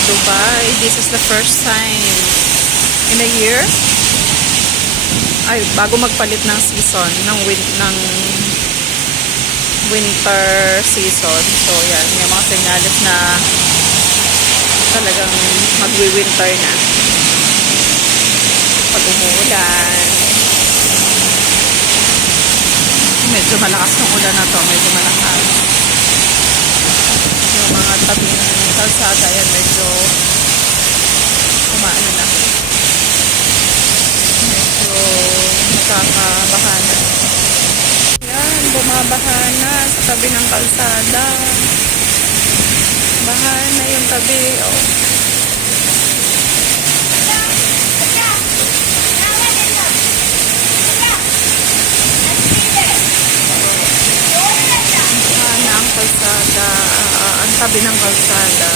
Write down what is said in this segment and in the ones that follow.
sa Dubai. This is the first time in a year. Ay, bago magpalit ng season, ng win, ng winter season. So, yan, may mga senyales na talagang magwi-winter na. Pag umuulan. Medyo malakas ng ulan na to. Medyo malakas. Mga tabi ng kalsada, yan medyo umaano na. Medyo nakakabaha na. Yan, bumabaha na sa tabi ng kalsada. Baha na yung tabi. Oh. Baha na ang kalsada. ah, ang tabi ng kalsada.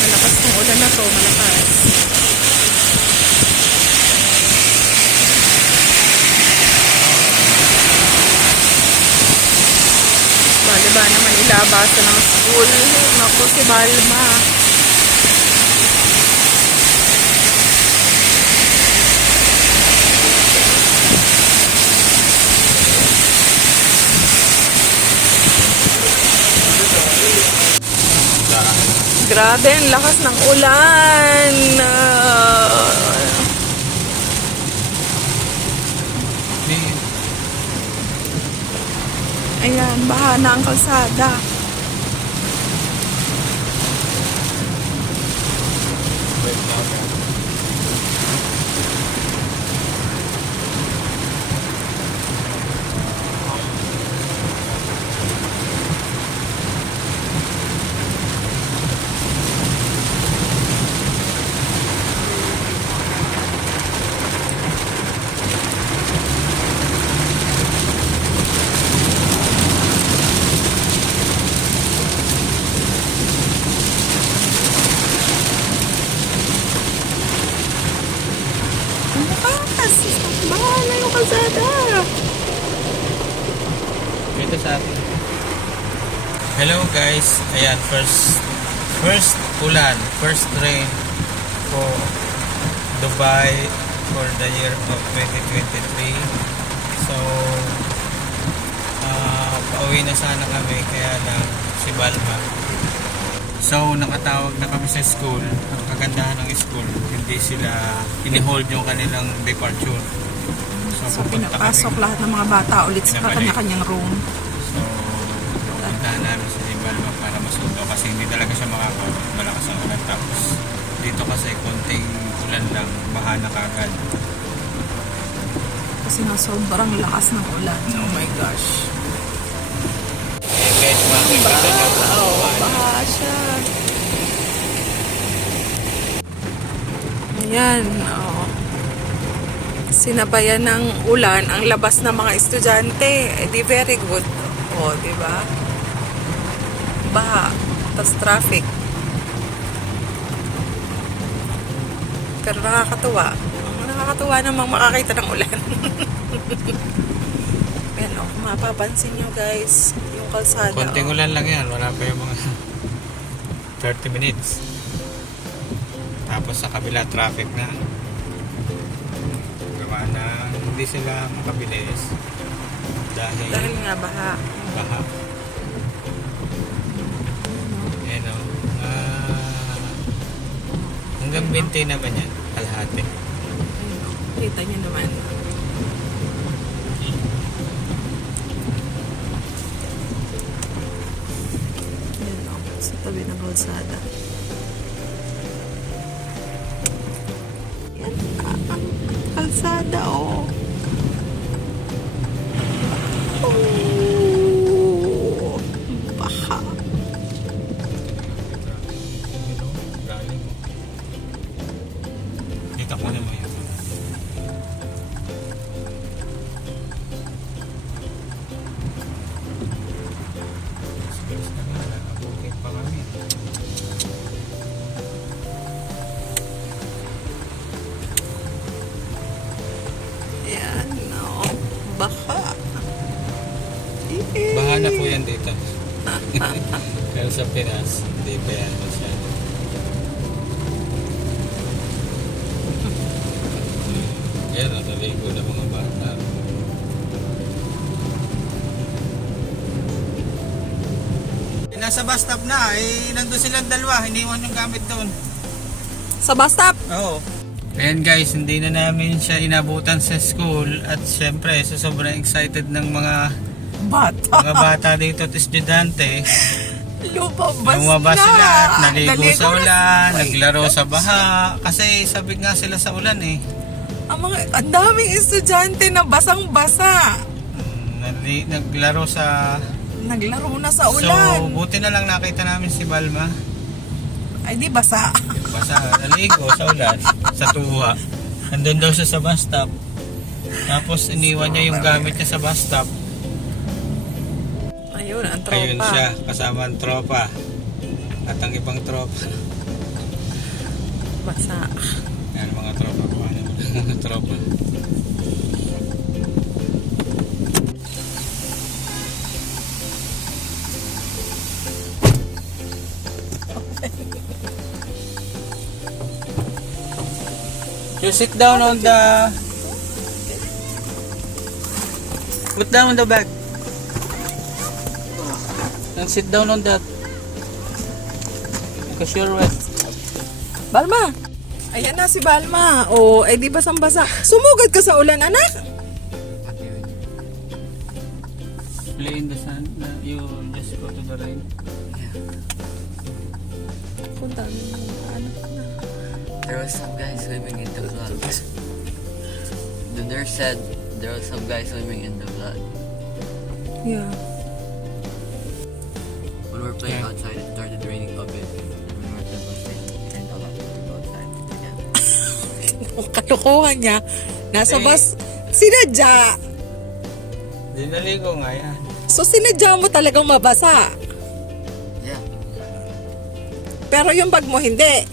Malakas ng ulan na to. Malakas. Bali ba naman ilabasa ng school? Naku, si Balma. Grabe, ang lakas ng ulan. Ah, ayan, baha na ang kalsada. Ang lakas! Baha na yung kalsada. Dito sa atin. Hello guys. Ayan, first first ulan, first rain for Dubai for the year of 2023. So, ah pauwi na sana kami kaya lang si Balma. So, nakatawag na kami sa school. Ang kagandahan ng school, hindi sila ini-hold yung kanilang departure. So, pupunta pinapasok lahat ng mga bata ulit sa kanya-kanyang room. So, pupuntahan namin sa Masundo kasi hindi talaga siya makakawag. Malakas ang ulan. Tapos, dito kasi konting ulan lang, baha na kagad. Kasi nga sobrang lakas ng ulan. Oh my gosh. Eh, guys, makikita nyo. Oo, baha siya. Ayan, oo. Sinabayan ng ulan ang labas ng mga estudyante. Eh, di very good. O, di ba? Baha. Tapos traffic. Pero nakakatuwa. Nakakatuwa namang makakita ng ulan. Ayan, o. Mapapansin nyo guys, yung kalsada. Konting o. ulan lang yan. Wala pa yung mga 30 minutes. Tapos sa kabila, traffic na. Gawa na hindi sila makabilis. Dahil, Dahil nga baha. baha. Hanggang 20 naman yan. Kalahati. Kita nyo naman. Yan o, sa tabi ng kalsada. Yan, ah, ah, kalsada o. Oh, yan dito. Pero sa Pinas, hindi pa yan masyado. Yan, nataligo na mga bata. Nasa bus stop na, eh, nandun silang dalawa, hiniwan yung gamit doon. Sa bus stop. Oo. Ayan guys, hindi na namin siya inabutan sa school at syempre sa sobrang excited ng mga Bata. mga bata dito at estudyante. Lumabas, Lumabas na. sila at naligo Naligo sa na. ulan, Ay, naglaro sa baha. Kasi sabik nga sila sa ulan eh. Ang mga, ang daming estudyante na basang-basa. Mm, nali- naglaro sa... Naglaro na sa So, ulan. buti na lang nakita namin si Balma. Ay, di basa. Basta naligo sa ulan, sa tuwa. Nandun daw siya sa bus stop. Tapos iniwan niya yung gamit niya sa bus stop. Ayun, ang tropa. Ayun siya, kasama ang tropa. At ang ibang tropa. Basa. Yan mga tropa ko. Ano? tropa. You sit down on the... Put down on the back. And sit down on that. Because you're wet. Balma! Ayan na si Balma. O, eh di basang-basa. Sumugod ka sa ulan, anak. Play in the sun. Uh, you just go to the rain. Punta ano na. There was some guy swimming in the flood. The nurse said there was some guy swimming in the flood. Yeah. Playing Yeah. outside, it started raining a bit. We were the bus station, it rained a lot. We go outside again. Ang kalokohan niya. Nasa Eh. bus. Sinadya. Dinaligo nga yan. So, sinadya mo talagang mabasa. Yeah. Pero yung bag mo, hindi.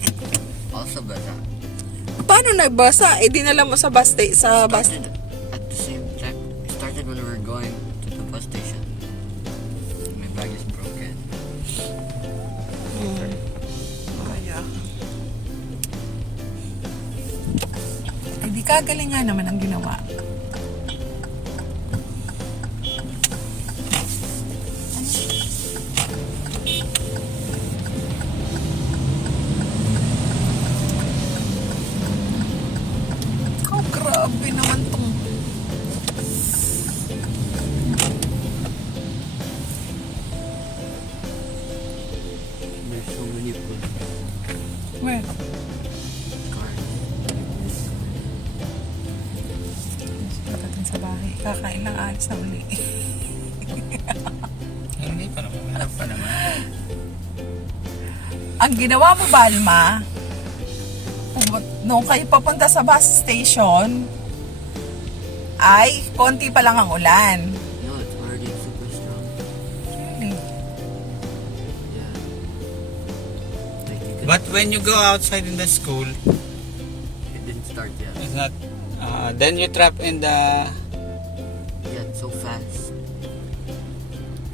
Also, uh, Paano nagbasa? Eh, dinala mo sa bus, sta- sa bus. started Di kagaling nga naman ang kakain lang alis na uli. Hindi pa naman. Hanap pa naman. ang ginawa mo, Balma, nung kayo papunta sa bus station, ay konti pa lang ang ulan. No, it's already super strong. Really? Yeah. Like you could, But when you go outside in the school, it didn't start yet. it's not... Uh, then you trap in the... So fast.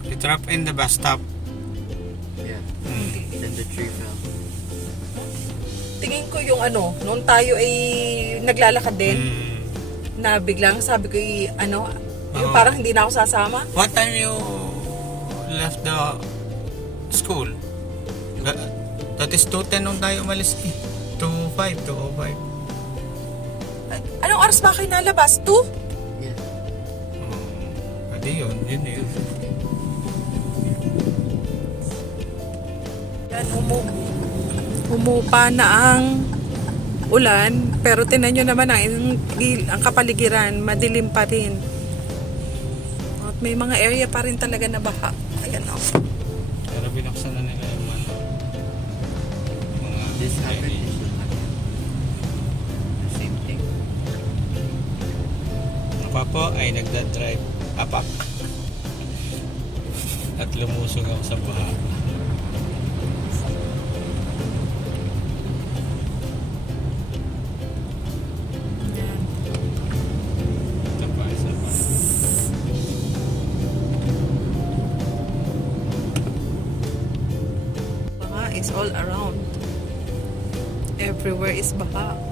You trap in the bus stop. Yeah. Hmm. Then the tree fell. Tingin ko yung ano, nung tayo ay naglalakad din, Hmm. na biglang sabi ko, y- ano, yung Oo. parang hindi na ako sasama. What time you left the school? Ga- That is 2.10 nung tayo umalis eh. 2.05, 2.05. Ay, Anong oras ba kayo nalabas? 2? Oh, pwede yun, yun yun. Yan, umu umupa na ang ulan, pero tinan nyo naman ang, ang kapaligiran, madilim pa rin. At may mga area pa rin talaga na baha. Ayan oh. o. Pero binuksan na nila yung ano. Mga This happened. drainage. This will happen. The same thing. Ako po ay nagdadrive apak at lumusog ako sa baha is all around. Everywhere is baha.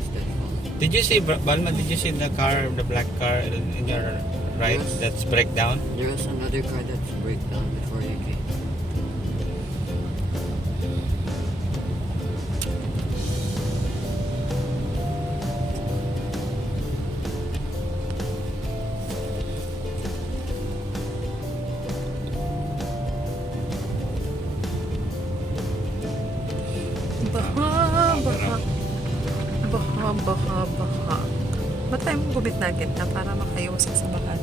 Fell. Did you see, Balma, did you see the car, the black car in your right Yes. that's breakdown? There was another car that's breakdown before you came. Baha. Ba't tayo mong gumit na na para makaiwasan sa baha?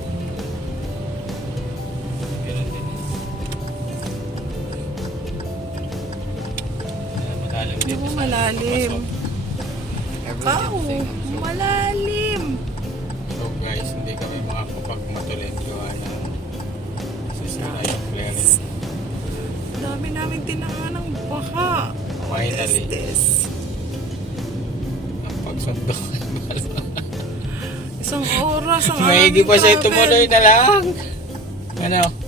Ganun din. Malalim Wow, malalim. So guys, hindi kami makakapagmatuloy gawa ng sisira yung clearance. Dami namin tinangan ng baha. What is Finally. this? Balma. Isang oras ang Maigi pa siya tumuloy na lang. Ano?